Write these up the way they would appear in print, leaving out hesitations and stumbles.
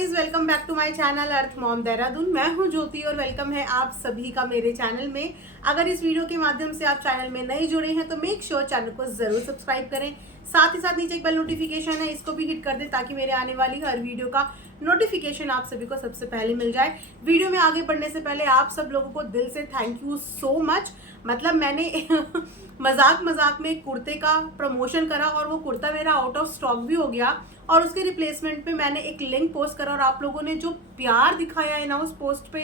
Guys, welcome back to my channel earth mom Dehradun. मैं हूं ज्योति और वेलकम है आप सभी का मेरे चैनल में। अगर इस वीडियो के माध्यम से आप चैनल में नए जुड़े हैं तो मेक श्योर चैनल को जरूर सब्सक्राइब करें। साथ ही साथ नीचे एक बेल नोटिफिकेशन है, इसको भी हिट कर दें ताकि मेरे आने वाली हर वीडियो का नोटिफिकेशन आप सभी को सबसे पहले मिल जाए। वीडियो में आगे बढ़ने से पहले आप सब लोगों को दिल से थैंक यू सो मच। मतलब मैंने मजाक में एक कुर्ते का प्रमोशन करा और वो कुर्ता मेरा आउट ऑफ स्टॉक भी हो गया और उसके रिप्लेसमेंट पे मैंने एक लिंक पोस्ट करा और आप लोगों ने जो प्यार दिखाया है ना उस पोस्ट पे,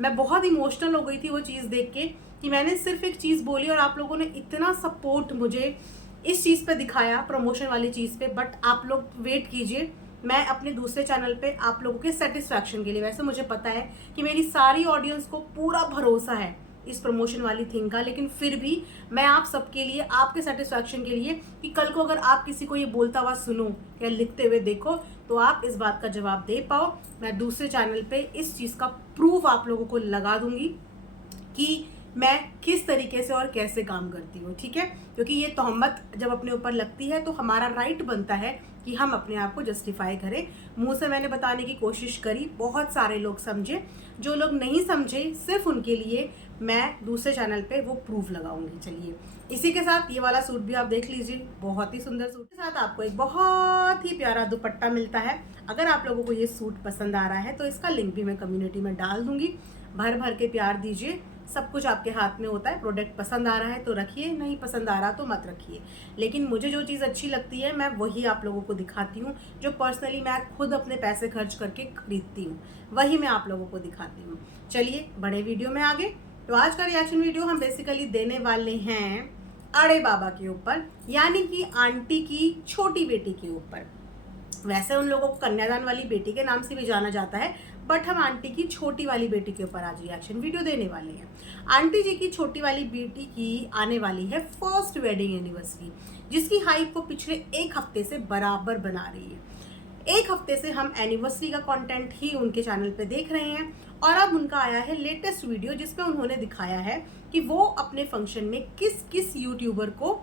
मैं बहुत इमोशनल हो गई थी वो चीज़ देख के कि मैंने सिर्फ एक चीज़ बोली और आप लोगों ने इतना सपोर्ट मुझे इस चीज़ पे दिखाया, प्रमोशन वाली चीज़ पे। बट आप लोग वेट कीजिए, मैं अपने दूसरे चैनल पे आप लोगों के सेटिस्फैक्शन के लिए, वैसे मुझे पता है कि मेरी सारी ऑडियंस को पूरा भरोसा है इस प्रमोशन वाली थिंग का, लेकिन फिर भी मैं आप सबके लिए, आपके सेटिस्फैक्शन के लिए कि कल को अगर आप किसी को ये बोलता हुआ सुनो या लिखते हुए देखो तो आप इस बात का जवाब दे पाओ। मैं दूसरे चैनल पे इस चीज़ का प्रूफ आप लोगों को लगा दूंगी कि मैं किस तरीके से और कैसे काम करती हूँ, ठीक है। क्योंकि ये तोहमत जब अपने ऊपर लगती है तो हमारा राइट बनता है कि हम अपने आप को जस्टिफाई करें। मुंह से मैंने बताने की कोशिश करी, बहुत सारे लोग समझे, जो लोग नहीं समझे सिर्फ उनके लिए मैं दूसरे चैनल पे वो प्रूफ लगाऊंगी। चलिए, इसी के साथ ये वाला सूट भी आप देख लीजिए, बहुत ही सुंदर सूट के साथ आपको एक बहुत ही प्यारा दुपट्टा मिलता है। अगर आप लोगों को ये सूट पसंद आ रहा है तो इसका लिंक भी मैं कम्युनिटी में डाल दूंगी। भर भर के प्यार दीजिए, सब कुछ आपके हाथ में होता है। प्रोडक्ट पसंद आ रहा है तो रखिए, नहीं पसंद आ रहा तो मत रखिए। लेकिन मुझे जो चीज़ अच्छी लगती है मैं वही आप लोगों को दिखाती हूँ, जो पर्सनली मैं खुद अपने पैसे खर्च करके खरीदती हूँ, वही मैं आप लोगों को दिखाती हूँ। चलिए बड़े वीडियो में आगे। तो आज का रिएक्शन वीडियो हम बेसिकली देने वाले हैं अड़े बाबा के ऊपर, यानी कि आंटी की छोटी बेटी के ऊपर। वैसे उन लोगों को कन्यादान वाली बेटी के नाम से भी जाना जाता है, बट हम आंटी की छोटी वाली बेटी के ऊपर आज रिएक्शन वीडियो देने वाले हैं। आंटी जी की छोटी वाली बेटी की आने वाली है फर्स्ट वेडिंग एनिवर्सरी, जिसकी हाइप वो पिछले एक हफ्ते से बराबर बना रही है। एक हफ्ते से हम एनिवर्सरी का कंटेंट ही उनके चैनल पे देख रहे हैं और अब उनका आया है लेटेस्ट वीडियो जिसमें उन्होंने दिखाया है कि वो अपने फंक्शन में किस किस यूट्यूबर को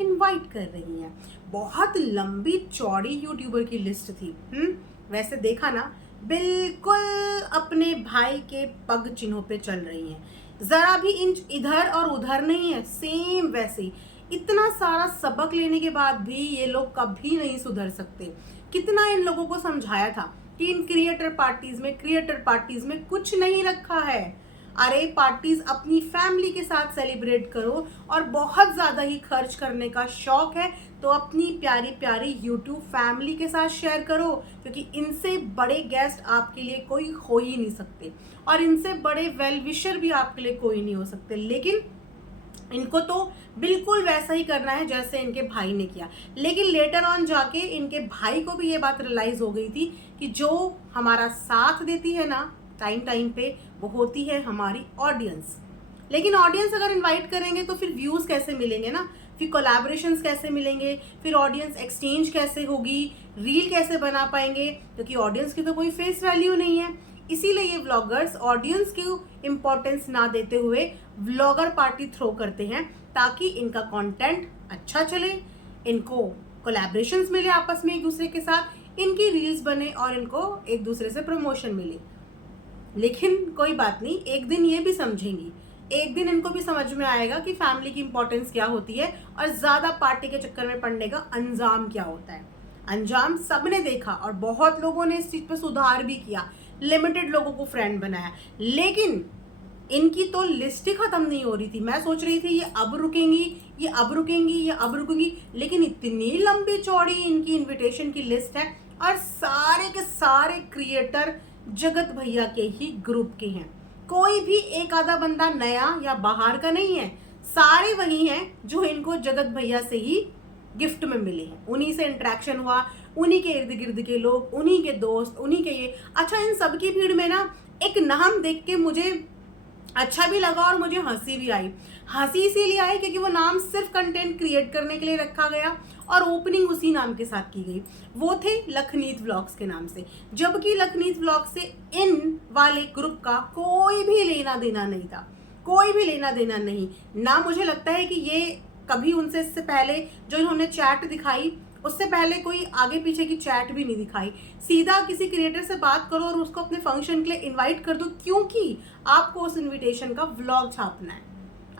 इनवाइट कर रही हैं। बहुत लंबी चौड़ी यूट्यूबर की लिस्ट थी। वैसे देखा ना, बिल्कुल अपने भाई के पग चिन्हों पे चल रही हैं, जरा भी इंच इधर और उधर नहीं है, सेम वैसे ही। इतना सारा सबक लेने के बाद भी ये लोग कभी नहीं सुधर सकते। कितना इन लोगों को समझाया था कि इन क्रिएटर पार्टीज में कुछ नहीं रखा है। अरे पार्टीज अपनी फैमिली के साथ सेलिब्रेट करो, और बहुत ज़्यादा ही खर्च करने का शौक है तो अपनी प्यारी प्यारी यूट्यूब फैमिली के साथ शेयर करो, क्योंकि इनसे बड़े गेस्ट आपके लिए कोई हो ही नहीं सकते और इनसे बड़े वेल विशर भी आपके लिए कोई नहीं हो सकते। लेकिन इनको तो बिल्कुल वैसा ही करना है जैसे इनके भाई ने किया। लेकिन लेटर ऑन जाके इनके भाई को भी ये बात रियलाइज हो गई थी कि जो हमारा साथ देती है ना टाइम पे, वो होती है हमारी ऑडियंस। लेकिन ऑडियंस अगर इनवाइट करेंगे तो फिर व्यूज़ कैसे मिलेंगे ना, फिर कोलैबोरेशंस कैसे मिलेंगे, फिर ऑडियंस एक्सचेंज कैसे होगी, रील कैसे बना पाएंगे, क्योंकि ऑडियंस की तो कोई फेस वैल्यू नहीं है। इसीलिए ये व्लॉगर्स ऑडियंस को इम्पोर्टेंस ना देते हुए व्लॉगर पार्टी थ्रो करते हैं ताकि इनका कंटेंट अच्छा चले, इनको कोलैबोरेशंस मिले आपस में एक दूसरे के साथ, इनकी रील्स बने और इनको एक दूसरे से प्रमोशन मिले। लेकिन कोई बात नहीं, एक दिन ये भी समझेंगी, एक दिन इनको भी समझ में आएगा कि फैमिली की इंपॉर्टेंस क्या होती है और ज़्यादा पार्टी के चक्कर में पड़ने का अंजाम क्या होता है। अंजाम सबने देखा और बहुत लोगों ने इस चीज़ पर सुधार भी किया, लिमिटेड लोगों को फ्रेंड बनाया। लेकिन इनकी तो लिस्ट ही खत्म नहीं हो रही थी। मैं सोच रही थी ये अब रुकेंगी, ये अब रुकेंगी, ये अब रुकेंगी, लेकिन इतनी लंबी चौड़ी इनकी इनविटेशन की लिस्ट है और सारे के सारे क्रिएटर जगत भैया के ही ग्रुप के हैं। कोई भी एक आधा बंदा नया या बाहर का नहीं है, सारे वही हैं जो इनको जगत भैया से ही गिफ्ट में मिले हैं। उन्हीं से इंटरेक्शन हुआ, उन्हीं के इर्द गिर्द के लोग, उन्हीं के दोस्त, उन्हीं के ये। अच्छा, इन सब की भीड़ में ना एक नाम देख के मुझे अच्छा भी लगा और मुझे हंसी भी आई। हंसी इसीलिए आई क्योंकि वो नाम सिर्फ कंटेंट क्रिएट करने के लिए रखा गया और ओपनिंग उसी नाम के साथ की गई। वो थे लखनीत व्लॉग्स के नाम से, जबकि लखनीत व्लॉग से इन वाले ग्रुप का कोई भी लेना देना नहीं था, कोई भी लेना देना नहीं। ना मुझे लगता है कि ये कभी उनसे इससे पहले जो इन्होंने चैट दिखाई उससे पहले कोई आगे पीछे की चैट भी नहीं दिखाई। सीधा किसी क्रिएटर से बात करो और उसको अपने फंक्शन के लिए इनवाइट कर दो, क्योंकि आपको उस इनविटेशन का व्लॉग छापना है,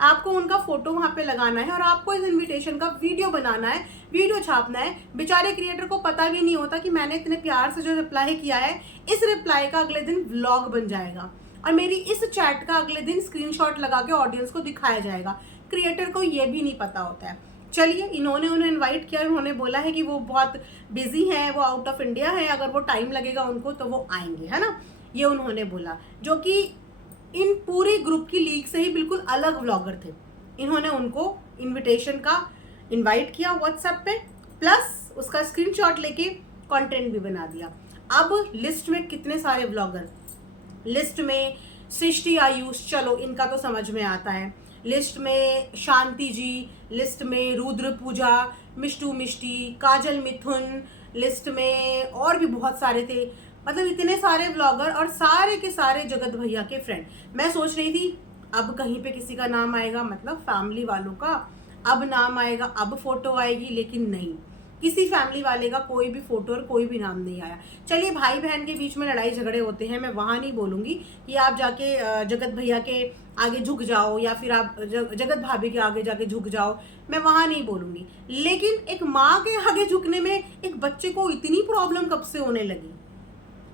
आपको उनका फोटो वहां पे लगाना है और आपको इस इनविटेशन का वीडियो बनाना है, वीडियो छापना है। बेचारे क्रिएटर को पता भी नहीं होता कि मैंने इतने प्यार से जो रिप्लाई किया है, इस रिप्लाई का अगले दिन व्लॉग बन जाएगा और मेरी इस चैट का अगले दिन स्क्रीनशॉट लगा के ऑडियंस को दिखाया जाएगा। क्रिएटर को ये भी नहीं पता होता है। चलिए, इन्होंने उन्हें इनवाइट किया, उन्होंने बोला है कि वो बहुत बिजी हैं, वो आउट ऑफ इंडिया है, अगर वो टाइम लगेगा उनको तो वो आएंगे, है ना, ये उन्होंने बोला, जो कि इन पूरे ग्रुप की लीग से ही बिल्कुल अलग व्लॉगर थे। इन्होंने उनको इनविटेशन का इनवाइट किया व्हाट्सएप पे, प्लस उसका स्क्रीनशॉट लेके कंटेंट भी बना दिया। अब लिस्ट में कितने सारे व्लॉगर, लिस्ट में सृष्टि आयुष, चलो इनका तो समझ में आता है, लिस्ट में शांति जी, लिस्ट में रुद्र पूजा, मिष्टू मिष्टी, काजल मिथुन, लिस्ट में और भी बहुत सारे थे। मतलब इतने सारे व्लॉगर और सारे के सारे जगत भैया के फ्रेंड। मैं सोच रही थी अब कहीं पे किसी का नाम आएगा, मतलब फैमिली वालों का अब नाम आएगा, अब फोटो आएगी, लेकिन नहीं, किसी फैमिली वाले का कोई भी फोटो और कोई भी नाम नहीं आया। चलिए, भाई बहन के बीच में लड़ाई झगड़े होते हैं, मैं वहाँ नहीं बोलूँगी कि आप जाके जगत भैया के आगे झुक जाओ या फिर आप जगत भाभी के आगे जाके झुक जाओ, मैं वहाँ नहीं बोलूँगी। लेकिन एक माँ के आगे झुकने में एक बच्चे को इतनी प्रॉब्लम कब से होने लगी?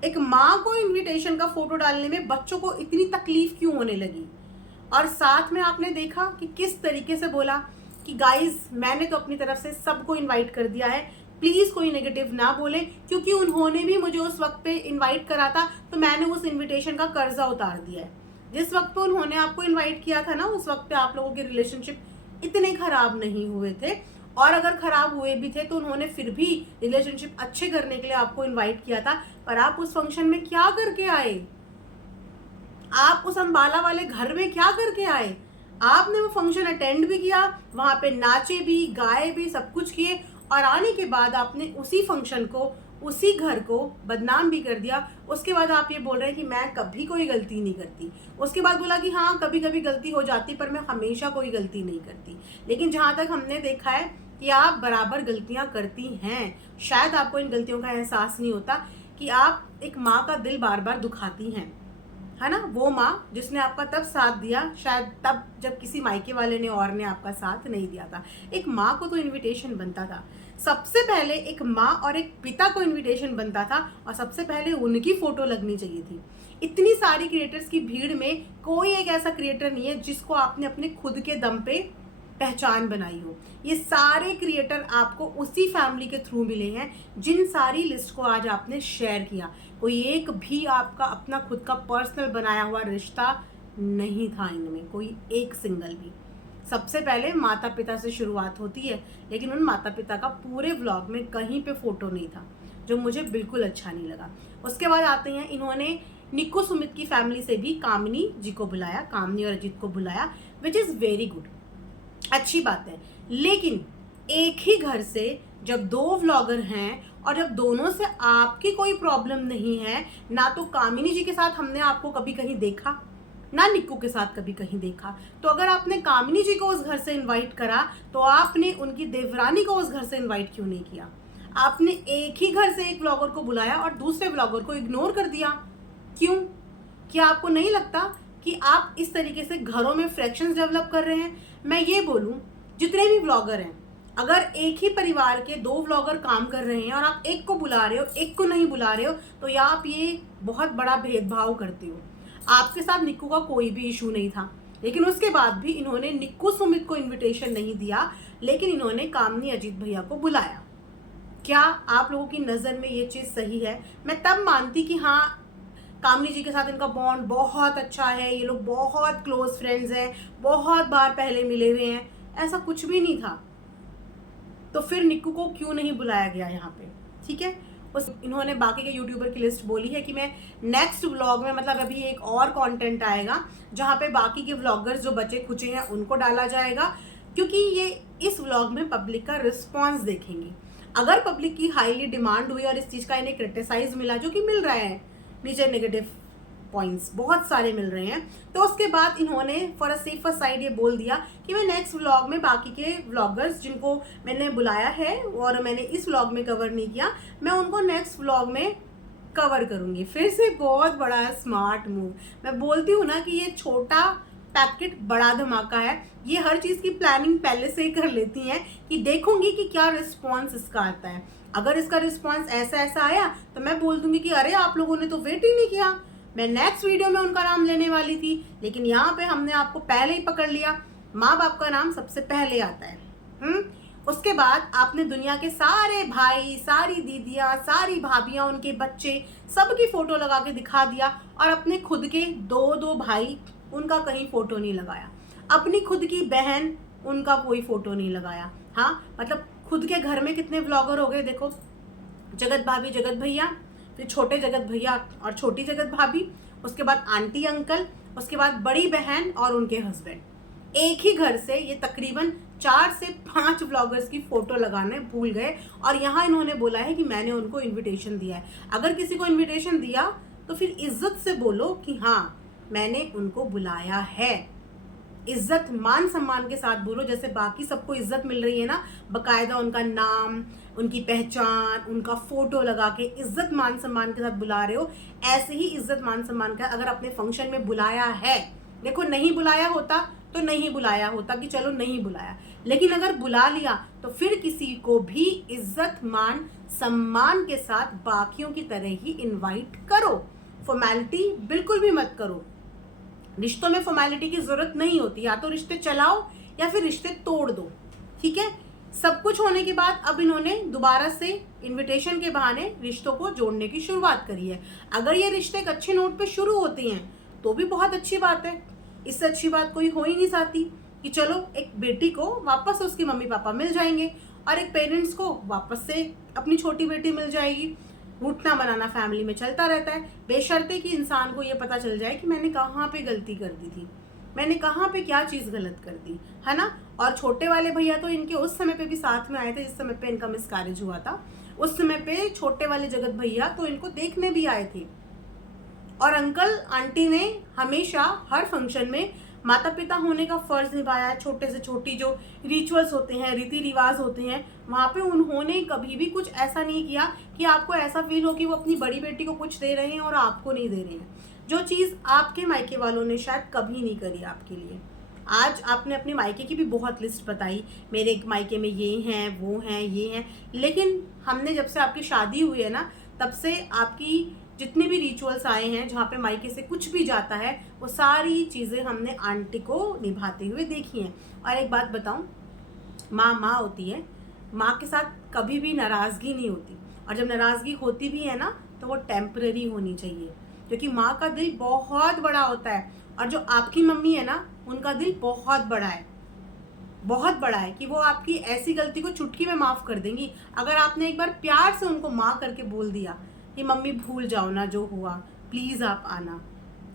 एक माँ को इनविटेशन का फोटो डालने में बच्चों को इतनी तकलीफ क्यों होने लगी? और साथ में आपने देखा कि किस तरीके से बोला कि गाइज मैंने तो अपनी तरफ से सबको इनवाइट कर दिया है, प्लीज़ कोई नेगेटिव ना बोले, क्योंकि उन्होंने भी मुझे उस वक्त पे इनवाइट करा था तो मैंने उस इनविटेशन का कर्जा उतार दिया है। जिस वक्त पे उन्होंने आपको इनवाइट किया था ना, उस वक्त पे आप लोगों के रिलेशनशिप इतने खराब नहीं हुए थे, और अगर खराब हुए भी थे तो उन्होंने फिर भी रिलेशनशिप अच्छे करने के लिए आपको इनवाइट किया था। पर आप उस फंक्शन में क्या करके आए? आप उस अंबाला वाले घर में क्या करके आए? आपने वो फंक्शन अटेंड भी किया, वहां पे नाचे भी, गाए भी, सब कुछ किए, और आने के बाद आपने उसी फंक्शन को, उसी घर को बदनाम भी कर दिया। उसके बाद आप ये बोल रहे हैं कि मैं कभी कोई गलती नहीं करती। उसके बाद बोला कि हाँ कभी कभी गलती हो जाती, पर मैं हमेशा कोई गलती नहीं करती। लेकिन जहाँ तक हमने देखा है कि आप बराबर गलतियाँ करती हैं। शायद आपको इन गलतियों का एहसास नहीं होता कि आप एक माँ का दिल बार बार दुखाती हैं, है ना। वो माँ जिसने आपका तब साथ दिया, शायद तब जब किसी मायके वाले ने और ने आपका साथ नहीं दिया था। एक माँ को तो इनविटेशन बनता था, सबसे पहले एक माँ और एक पिता को इनविटेशन बनता था, और सबसे पहले उनकी फोटो लगनी चाहिए थी। इतनी सारी क्रिएटर्स की भीड़ में कोई एक ऐसा क्रिएटर नहीं है जिसको आपने अपने खुद के दम पे पहचान बनाई हो। ये सारे क्रिएटर आपको उसी फैमिली के थ्रू मिले हैं, जिन सारी लिस्ट को आज आपने शेयर किया। कोई एक भी आपका अपना खुद का पर्सनल बनाया हुआ रिश्ता नहीं था इनमें, कोई एक सिंगल भी। सबसे पहले माता पिता से शुरुआत होती है, लेकिन उन माता पिता का पूरे व्लॉग में कहीं पे फोटो नहीं था, जो मुझे बिल्कुल अच्छा नहीं लगा। उसके बाद आते हैं, इन्होंने निक्कू सुमित की फैमिली से भी कामिनी जी को बुलाया, कामिनी और अजीत को बुलाया, विच इज़ वेरी गुड, अच्छी बात है। लेकिन एक ही घर से जब दो व्लॉगर हैं और जब दोनों से आपकी कोई प्रॉब्लम नहीं है, ना तो कामिनी जी के साथ हमने आपको कभी कहीं देखा, ना निक्कू के साथ कभी कहीं देखा, तो अगर आपने कामिनी जी को उस घर से इनवाइट करा तो आपने उनकी देवरानी को उस घर से इनवाइट क्यों नहीं किया? आपने एक ही घर से एक व्लॉगर को बुलाया और दूसरे व्लॉगर को इग्नोर कर दिया, क्यों? क्या आपको नहीं लगता कि आप इस तरीके से घरों में फ्रैक्शंस डेवलप कर रहे हैं? मैं ये बोलूं, जितने भी व्लॉगर हैं, अगर एक ही परिवार के दो व्लॉगर काम कर रहे हैं और आप एक को बुला रहे हो, एक को नहीं बुला रहे हो, तो या आप ये बहुत बड़ा भेदभाव करते हो। आपके साथ निक्कू का कोई भी इशू नहीं था, लेकिन उसके बाद भी इन्होंने निक्कू सुमित को इनविटेशन नहीं दिया, लेकिन इन्होंने कामिनी अजीत भैया को बुलाया। क्या आप लोगों की नज़र में ये चीज़ सही है? मैं तब मानती कि हाँ, कामिनी जी के साथ इनका बॉन्ड बहुत अच्छा है, ये लोग बहुत क्लोज फ्रेंड्स हैं, बहुत बार पहले मिले हुए हैं, ऐसा कुछ भी नहीं था। तो फिर निक्कू को क्यों नहीं बुलाया गया यहाँ पे? ठीक है, उस इन्होंने बाकी के यूट्यूबर की लिस्ट बोली है कि मैं नेक्स्ट व्लॉग में, मतलब अभी एक और कंटेंट आएगा जहाँ पे बाकी के व्लॉगर्स जो बचे खुचे हैं उनको डाला जाएगा, क्योंकि ये इस व्लॉग में पब्लिक का रिस्पॉन्स देखेंगे। अगर पब्लिक की हाईली डिमांड हुई और इस चीज़ का इन्हें क्रिटिसाइज मिला, जो कि मिल रहा है नीचे नेगेटिव पॉइंट्स बहुत सारे मिल रहे हैं। तो उसके बाद इन्होंने फॉर अ सेफर साइड ये बोल दिया कि मैं नेक्स्ट व्लॉग में बाकी के व्लॉगर्स जिनको मैंने बुलाया है और मैंने इस व्लॉग में कवर नहीं किया, मैं उनको नेक्स्ट व्लॉग में कवर करूंगी। फिर से बहुत बड़ा स्मार्ट मूव। मैं बोलती हूँ ना कि ये छोटा पैकेट बड़ा धमाका है। ये हर चीज़ की प्लानिंग पहले से ही कर लेती हैं कि देखूंगी कि क्या रिस्पॉन्स इसका आता है। अगर इसका रिस्पॉन्स ऐसा ऐसा आया तो मैं बोल दूंगी कि अरे आप लोगों ने तो वेट ही नहीं किया, मैं नेक्स्ट वीडियो में उनका नाम लेने वाली थी, लेकिन यहाँ पे हमने आपको पहले ही पकड़ लिया। माँ बाप का नाम सबसे पहले आता है। उसके बाद आपने दुनिया के सारे भाई, सारी दीदियाँ, सारी भाभियाँ, उनके बच्चे, सबकी फोटो लगा के दिखा दिया और अपने खुद के दो भाई, उनका कहीं फोटो नहीं लगाया। अपनी खुद की बहन, उनका कोई फोटो नहीं लगाया। हाँ, मतलब खुद के घर में कितने व्लॉगर हो गए देखो, जगत भाभी, जगत भैया, फिर छोटे जगत भैया और छोटी जगत भाभी, उसके बाद आंटी अंकल, उसके बाद बड़ी बहन और उनके हस्बैंड। एक ही घर से ये तकरीबन 4 से 5 व्लॉगर्स की फोटो लगाने भूल गए और यहाँ इन्होंने बोला है कि मैंने उनको इनविटेशन दिया है। अगर किसी को इनविटेशन दिया तो फिर इज्जत से बोलो कि हाँ मैंने उनको बुलाया है। इज्जत मान सम्मान के साथ बोलो, जैसे बाकी सबको इज्जत मिल रही है ना, बकायदा उनका नाम, उनकी पहचान, उनका फोटो लगा के इज्जत मान सम्मान के साथ बुला रहे हो, ऐसे ही इज्जत मान सम्मान का अगर अपने फंक्शन में बुलाया है। देखो नहीं बुलाया होता तो नहीं बुलाया होता कि चलो नहीं बुलाया, लेकिन अगर बुला लिया तो फिर किसी को भी इज्जत मान सम्मान के साथ बाकियों की तरह ही इनवाइट करो। फॉर्मेलिटी बिल्कुल भी मत करो। रिश्तों में फॉर्मेलिटी की जरूरत नहीं होती, या तो रिश्ते चलाओ या फिर रिश्ते तोड़ दो। ठीक है, सब कुछ होने के बाद अब इन्होंने दोबारा से इनविटेशन के बहाने रिश्तों को जोड़ने की शुरुआत करी है। अगर ये रिश्ते एक अच्छे नोट पे शुरू होते हैं तो भी बहुत अच्छी बात है। इससे अच्छी बात कोई हो ही नहीं सकती कि चलो एक बेटी को वापस उसके मम्मी पापा मिल जाएंगे और एक पेरेंट्स को वापस से अपनी छोटी बेटी मिल जाएगी। रूठना बनाना फैमिली में चलता रहता है, बेशर्ते कि इंसान को ये पता चल जाए कि मैंने कहाँ पे गलती कर दी थी, मैंने कहाँ पे क्या चीज़ गलत कर दी, है ना। और छोटे वाले भैया तो इनके उस समय पे भी साथ में आए थे जिस समय पे इनका मिसकैरेज हुआ था। उस समय पे छोटे वाले जगत भैया तो इनको देखने भी आए थे। और अंकल आंटी ने हमेशा हर फंक्शन में माता पिता होने का फर्ज निभाया है। छोटे से छोटी जो रिचुअल्स होते हैं, रीति रिवाज होते हैं, वहाँ पे उन्होंने कभी भी कुछ ऐसा नहीं किया कि आपको ऐसा फील हो कि वो अपनी बड़ी बेटी को कुछ दे रहे हैं और आपको नहीं दे रहे हैं। जो चीज़ आपके मायके वालों ने शायद कभी नहीं करी आपके लिए। आज आपने अपने मायके की भी बहुत लिस्ट बताई, मेरे मायके में ये हैं, वो हैं, ये हैं, लेकिन हमने जब से आपकी शादी हुई है ना, तब से आपकी जितने भी रिचुअल्स आए हैं जहाँ पे मायके से कुछ भी जाता है, वो सारी चीज़ें हमने आंटी को निभाते हुए देखी हैं। और एक बात बताऊँ, माँ होती है, माँ के साथ कभी भी नाराज़गी नहीं होती, और जब नाराज़गी होती भी है ना तो वो टेम्पररी होनी चाहिए, क्योंकि माँ का दिल बहुत बड़ा होता है। और जो आपकी मम्मी है ना, उनका दिल बहुत बड़ा है, बहुत बड़ा है कि वो आपकी ऐसी गलती को चुटकी में माफ़ कर देंगी। अगर आपने एक बार प्यार से उनको माँ करके बोल दिया कि मम्मी भूल जाओ ना जो हुआ, प्लीज़ आप आना।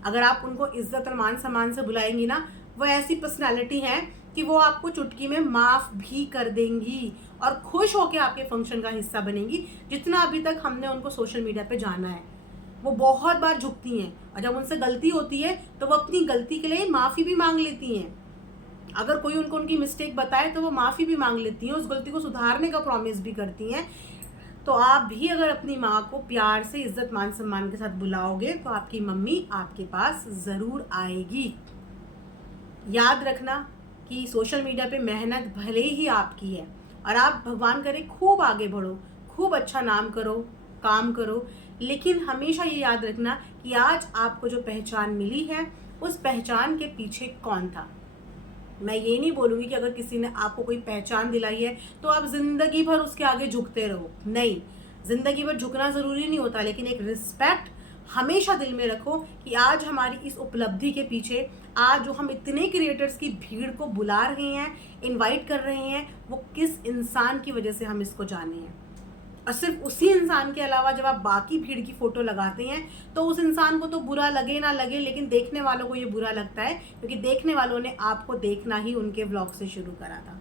अगर आप उनको इज्जत और मान सम्मान से बुलाएंगी ना, वो ऐसी पर्सनालिटी है कि वो आपको चुटकी में माफ़ भी कर देंगी और खुश होकर आपके फंक्शन का हिस्सा बनेंगी। जितना अभी तक हमने उनको सोशल मीडिया पे जाना है, वो बहुत बार झुकती हैं और जब उनसे गलती होती है तो वो अपनी गलती के लिए माफ़ी भी मांग लेती हैं। अगर कोई उनको उनकी मिस्टेक बताए तो वो माफ़ी भी मांग लेती हैं, उस गलती को सुधारने का प्रॉमिस भी करती हैं। तो आप भी अगर अपनी माँ को प्यार से इज्जत मान सम्मान के साथ बुलाओगे तो आपकी मम्मी आपके पास ज़रूर आएगी। याद रखना कि सोशल मीडिया पे मेहनत भले ही आपकी है और आप भगवान करे खूब आगे बढ़ो, खूब अच्छा नाम करो, काम करो, लेकिन हमेशा ये याद रखना कि आज आपको जो पहचान मिली है उस पहचान के पीछे कौन था। मैं ये नहीं बोलूँगी कि अगर किसी ने आपको कोई पहचान दिलाई है तो आप ज़िंदगी भर उसके आगे झुकते रहो, नहीं, ज़िंदगी भर झुकना ज़रूरी नहीं होता, लेकिन एक रिस्पेक्ट हमेशा दिल में रखो कि आज हमारी इस उपलब्धि के पीछे, आज जो हम इतने क्रिएटर्स की भीड़ को बुला रहे हैं, इनवाइट कर रहे हैं, वो किस इंसान की वजह से हम इसको जाने हैं। और सिर्फ उसी इंसान के अलावा जब आप बाकी भीड़ की फ़ोटो लगाते हैं तो उस इंसान को तो बुरा लगे ना लगे, लेकिन देखने वालों को ये बुरा लगता है, क्योंकि देखने वालों ने आपको देखना ही उनके व्लॉग से शुरू करा था,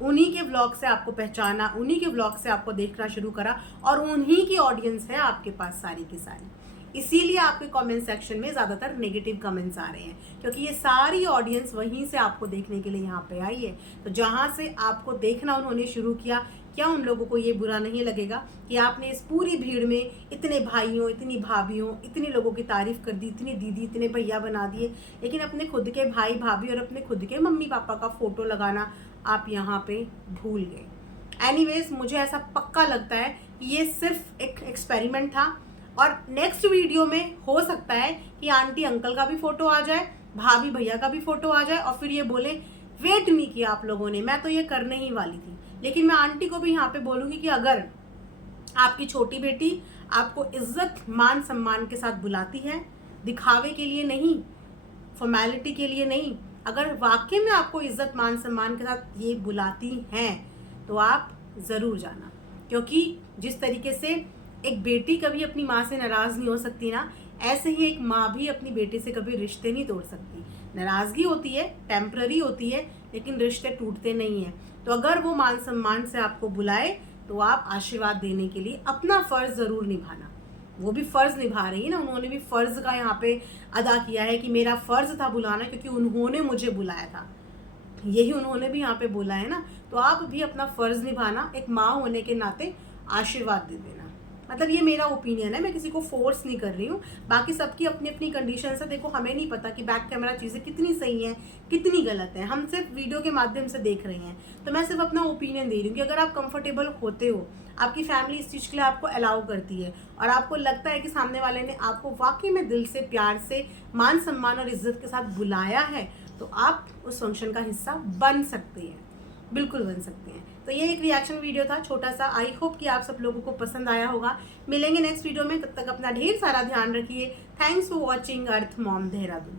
उन्हीं के व्लॉग से आपको पहचाना, उन्हीं के व्लॉग से आपको देखना शुरू करा और उन्हीं की ऑडियंस है आपके पास सारी की सारी। इसीलिए आपके कमेंट सेक्शन में ज़्यादातर नेगेटिव कमेंट्स आ रहे हैं, क्योंकि ये सारी ऑडियंस वहीं से आपको देखने के लिए यहाँ पे आई है। तो जहाँ से आपको देखना उन्होंने शुरू किया, क्या उन लोगों को ये बुरा नहीं लगेगा कि आपने इस पूरी भीड़ में इतने भाइयों, इतनी भाभियों, इतने लोगों की तारीफ कर दी, इतनी दीदी, इतने भैया बना दिए, लेकिन अपने खुद के भाई भाभी और अपने खुद के मम्मी पापा का फोटो लगाना आप यहाँ पे भूल गए। एनीवेज, मुझे ऐसा पक्का लगता है कि ये सिर्फ एक एक्सपेरिमेंट था, और नेक्स्ट वीडियो में हो सकता है कि आंटी अंकल का भी फोटो आ जाए, भाभी भैया का भी फोटो आ जाए, और फिर ये बोले वेट नहीं किया आप लोगों ने, मैं तो ये करने ही वाली थी। लेकिन मैं आंटी को भी यहाँ पे बोलूँगी कि अगर आपकी छोटी बेटी आपको इज्जत मान सम्मान के साथ बुलाती है, दिखावे के लिए नहीं, फॉर्मेलिटी के लिए नहीं, अगर वाकई में आपको इज्जत मान सम्मान के साथ ये बुलाती हैं तो आप ज़रूर जाना। क्योंकि जिस तरीके से एक बेटी कभी अपनी माँ से नाराज़ नहीं हो सकती ना, ऐसे ही एक माँ भी अपनी बेटे से कभी रिश्ते नहीं तोड़ सकती। नाराज़गी होती है, टेम्पररी होती है, लेकिन रिश्ते टूटते नहीं हैं। तो अगर वो मान सम्मान से आपको बुलाए तो आप आशीर्वाद देने के लिए अपना फ़र्ज़ ज़रूर निभाना। वो भी फ़र्ज़ निभा रही है ना, उन्होंने भी फ़र्ज़ का यहाँ पे अदा किया है कि मेरा फ़र्ज़ था बुलाना, क्योंकि उन्होंने मुझे बुलाया था, यही उन्होंने भी यहाँ पे बोला है ना। तो आप भी अपना फ़र्ज़ निभाना, एक माँ होने के नाते आशीर्वाद दे देना। मतलब ये मेरा ओपिनियन है, मैं किसी को फोर्स नहीं कर रही हूँ। बाकी सबकी अपनी अपनी कंडीशन है। देखो, हमें नहीं पता कि बैक कैमरा चीज़ें कितनी सही हैं, कितनी गलत हैं, हम सिर्फ वीडियो के माध्यम से देख रहे हैं। तो मैं सिर्फ अपना ओपिनियन दे रही हूँ कि अगर आप कंफर्टेबल होते हो, आपकी फैमिली इस चीज़ के लिए आपको अलाउ करती है, और आपको लगता है कि सामने वाले ने आपको वाकई में दिल से, प्यार से, मान सम्मान और इज्जत के साथ बुलाया है, तो आप उस फंक्शन का हिस्सा बन सकते हैं, बिल्कुल बन सकते हैं। तो ये एक रिएक्शन वीडियो था छोटा सा। आई होप कि आप सब लोगों को पसंद आया होगा। मिलेंगे नेक्स्ट वीडियो में, तब तक अपना ढेर सारा ध्यान रखिए। Thanks for watching earth mom Dehradun.